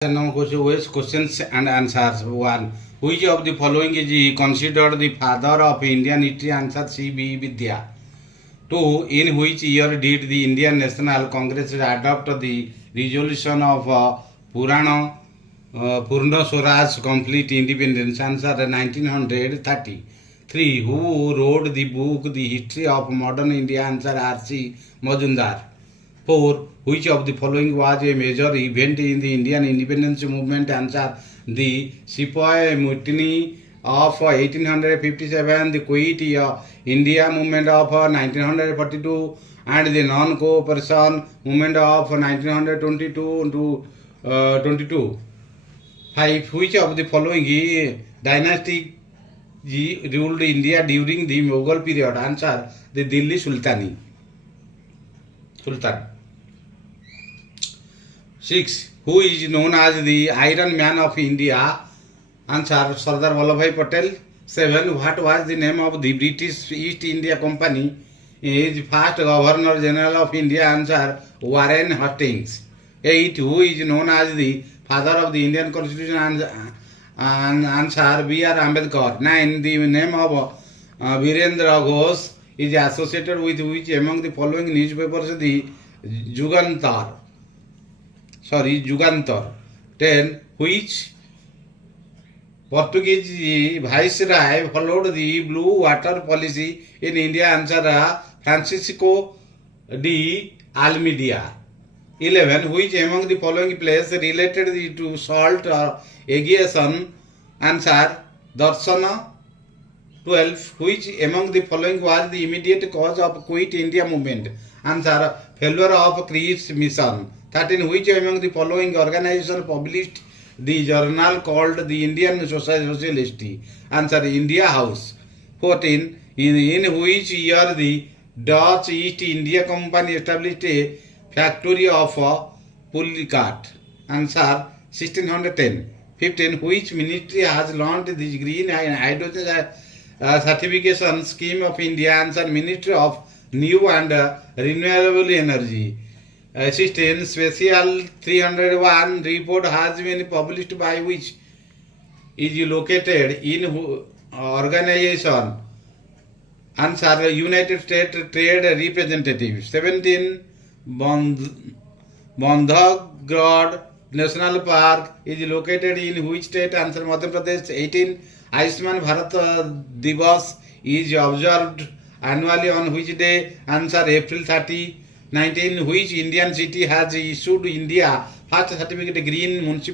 Now questions and answers. One. Which of the following is considered the father of Indian history? Answer C. B. Vidya. Two. In which year did the Indian National Congress adopt the resolution of Purna Swaraj complete independence? Answer 1930. 3. Who wrote the book The History of Modern India? Answer R. C. Majumdar. 4. Which of the following was a major event in the Indian independence movement? Answer the Sepoy Mutiny of 1857, the Quit India movement of 1942, and the non-cooperation movement of 1922 to 22. 5. Which of the following dynasty ruled India during the Mughal period? Answer the Delhi Sultan. 6. Who is known as the Iron Man of India? Answer Sardar Vallabhbhai Patel. 7. What was the name of the British East India Company? Is first Governor General of India? Answer Warren Hastings. 8. Who is known as the father of the Indian Constitution? Answer B. R. Ambedkar. 9. The name of Virendra Ghosh is associated with which among the following newspapers? The Jugantar. 10. Which Portuguese viceroy followed the blue water policy in India? Answer Francisco de Almeida. 11. Which among the following plays related to salt or agitation? Answer Darshana. 12. Which among the following was the immediate cause of Quit India movement? Answer failure of Cripps mission. 13. Which among the following organization published the journal called the Indian Socialist? Answer India House. 14. In which year the Dutch East India Company established a factory of Pulicat? Answer 1610. 15. Which ministry has launched the green hydrogen certification scheme of India? Answer Ministry of New and Renewable Energy. 16. Special 301 report has been published by which is located in organization? Answer United States Trade Representative. 17. Bandhavgarh National Park is located in which state? Answer Madhya Pradesh. 18. Ayushman Bharat Divas is observed annually on which day? Answer April 30. 19. Which Indian city has issued India first certificate green municipal?